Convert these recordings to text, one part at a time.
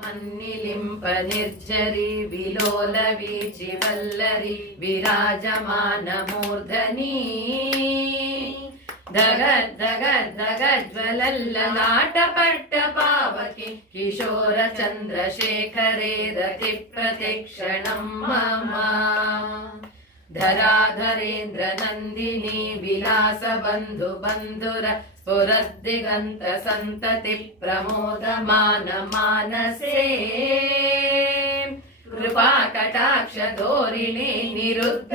మన్నిలింప నిర్జరి విలోల వీచి వల్లరి విరాజమాన మూర్ధని దగద్ నాటపట్ట పావకి కిశోర చంద్రశేఖరే రతి ప్రతిక్షణం మమ. ధరాధరేంద్ర నందిని విలాస బంధు బంధుర స్ఫురద్దిగంత సంతతి ప్రమోదమాన మానసే కృపా కటాక్ష ధోరిణి నిరుద్ధ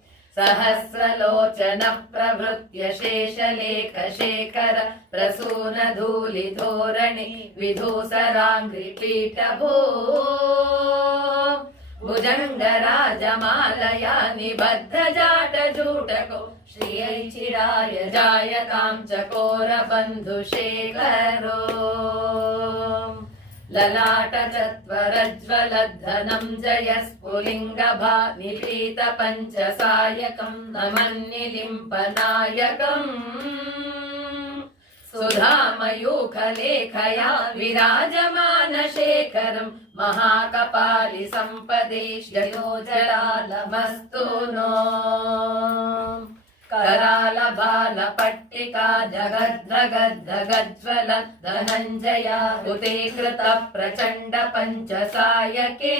सहस्रलोचन प्रभृत्य शेषलेख शेखर प्रसून धूलिधोरणि विधूसराङ्घ्रिपीठभो भुजङ्गराजमालया निबद्धजाटजूटको श्रियै चिराय जायतां चकोरबन्धुशेखरो ललाटचत्वरज्वलद्धनं जय स्फुलिङ्गभा निपीत पञ्चसायकं नमन्निलिम्पनायकम् सुधामयूखलेखया विराजमानशेखरं महाकपालि सम्पदेशयोजलालमस्तु नो करालबालपट्टिका जगद्भगद्भगज्वल धनञ्जया हुते कृत प्रचण्ड पञ्चसायके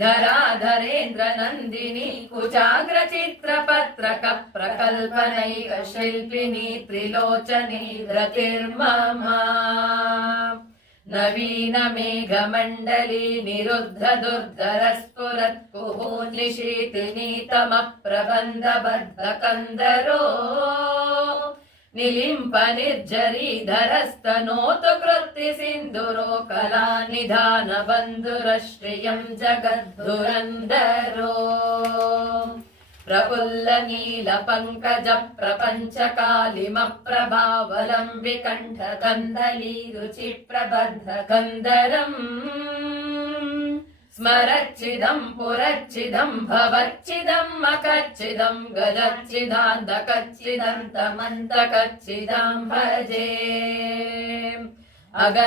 धराधरेन्द्र नन्दिनी कुचाग्र चित्रपत्रक प्रकल्पनैक शिल्पिनी त्रिलोचनी रतिर्ममा नवीन मेघमण्डली निरुद्ध दुर्धर स्फुरत् कुहूर्निशीतिनीतम प्रबन्धबद्ध कन्दरो निलिम्प निर्जरीधरस्तनोतु कृत्ति सिन्धुरो कलानिधान बन्धुरश्रियं जगद्धुरन्दरो ప్రఫుల్ల నీల పంకజ ప్రపంచ కాళిమ ప్రభావలంబి కంఠ కందలీ రుచి ప్రబద్ధ కందరం స్మరచ్చిదం పురచ్చిదం భవచ్చిదం మకచ్చిదం గజచ్చిదాంతకచ్చిదంతమంతకచ్చిదాం భజే అగ